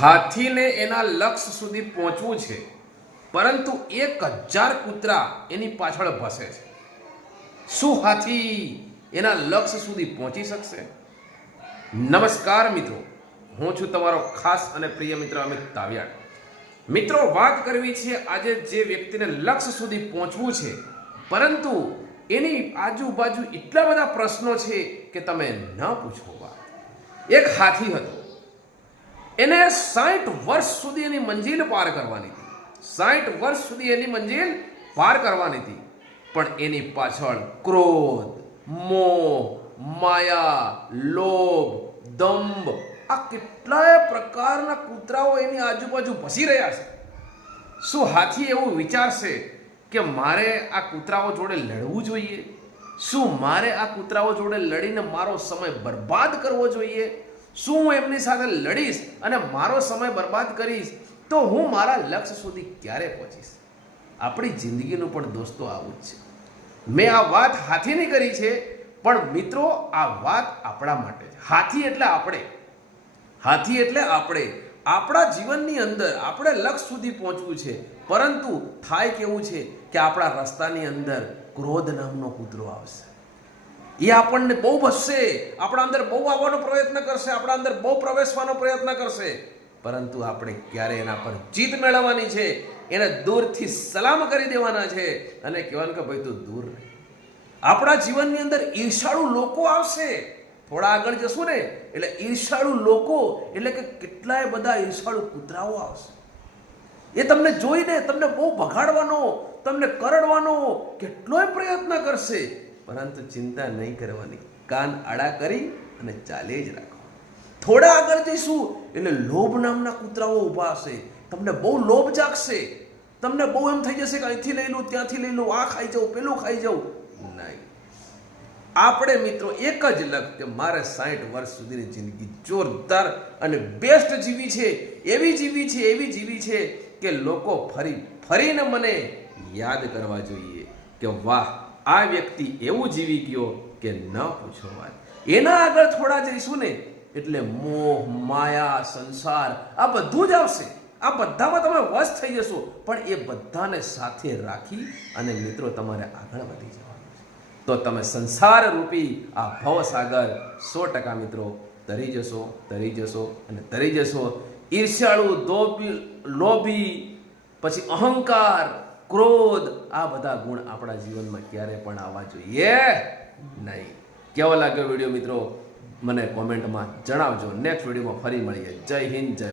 હાથીને એના લક્ષ્ય સુધી પહોંચવું છે. પરંતુ એક હજાર કૂતરા એની પાછળ ભસે છે. શું હાથી એના લક્ષ્ય સુધી પહોંચી શકશે? નમસ્કાર મિત્રો, હું છું તમારો ખાસ અને પ્રિય મિત્ર અમિત તાવ્યાડ મિત્રો, વાત કરવી છે આજે જે વ્યક્તિને લક્ષ્ય સુધી પહોંચવું છે. પરંતુ એની આજુબાજુ એટલા બધા પ્રશ્નો છે કે તમે ન પૂછો વાત. એક હાથી હતો. એને સાઠ વર્ષ સુધી એની મંજિલ પાર કરવાની હતી. સાઠ વર્ષ સુધી એની મંજિલ પાર કરવાની હતી. પણ એની પાછળ ક્રોધ, મોહ, માયા, લોભ, દંભ આ કેટલાય પ્રકારના કૂતરાઓ એની આજુબાજુ ભસી રહ્યા છે. શું હાથી એવું વિચારશે કે મારે આ કૂતરાઓ જોડે લડવું જોઈએ? શું મારે આ કૂતરાઓ જોડે લડીને મારો સમય બરબાદ કરવો જોઈએ? શું હું એમની સાથે લડીશ અને મારો સમય બરબાદ કરીશ? તો હું મારા લક્ષ્ય સુધી ક્યારે પહોંચીશ? આપણી જિંદગીનું પણ દોસ્તો આવું જ છે. મેં આ વાત હાથીની કરી છે, પણ મિત્રો, આ વાત આપણા માટે છે હાથી એટલે આપણે. હાથી એટલે આપણે. આપણા જીવનની અંદર આપણે લક્ષ્ય સુધી પહોંચવું છે. પરંતુ થાય કેવું છે કે આપણા રસ્તાની અંદર ક્રોધ નામનો કૂતરો આવશે. એ આપણને બહુ ભસશે આપણા અંદર બહુ આવવાનો પ્રયત્ન કરશે, આપણા અંદર બહુ પ્રવેશવાનો પ્રયત્ન કરશે. પરંતુ આપણે ક્યારે એના પર જીત મેળવવાની છે, એને દૂરથી સલામ કરી દેવાના છે અને કહેવાનું કે ભાઈ તું દૂર રહે. આપણા જીવનની અંદર ઈર્ષાળુ લોકો આવશે. થોડા આગળ જશું ને, એટલે ઈર્ષાળુ લોકો, એટલે કે કેટલાય બધા ઈર્ષાળુ કૂતરાઓ આવશે. એ તમને જોઈને તમને બહુ ભગાડવાનો, તમને કરડવાનો કેટલોય પ્રયત્ન કરશે. પરંતુ ચિંતા નહીં કરવાની. કાન આડા કરી અને ચાલે જ રાખો થોડા આગળ જઈશું એટલે લોભ નામના કૂતરાઓ ઊભા હશે. તમને બહુ લોભ જાગશે. તમને બહુ એમ થઈ જશે કે અહીંથી લઈ લઉં ત્યાંથી લઈ લઉં આ ખાઈ જાઉં પેલું ખાઈ જાઉં નહીં. આપણે મિત્રો એક જ કે મારે સાઠ વર્ષ સુધીની જિંદગી જોરદાર અને બેસ્ટ જીવી છે. એવી જીવી છે, એવી જીવી છે કે લોકો ફરી, ફરીને મને યાદ કરવા જોઈએ કે વાહ આ વ્યક્તિ એવું જીવી ગયો કે ન પૂછો વાત. એના આગળ થોડા જઈશું ને, એટલે મોહ, માયા, સંસાર, આ બધું જ આવશે. આ બધામાં તમે વશ થઈ જશો. પણ એ બધાને સાથે રાખી અને મિત્રો, તમારે આગળ વધી જવાનું છે. તો તમે સંસાર રૂપી આ ભવસાગર સો ટકા મિત્રો, તરી જશો તરી જશો અને તરી જશો. ઈર્ષ્યાળુ દોબી લોભી, પછી અહંકાર ક્રોધ. આ બધા ગુણ આપણા જીવનમાં ક્યારે પણ આવવા જોઈએ નહીં. કેવો લાગ્યો વીડિયો મિત્રો? મને કોમેન્ટમાં જણાવજો. નેક્સ્ટ વિડીયોમાં ફરી મળીએ. જય હિન્દ, જય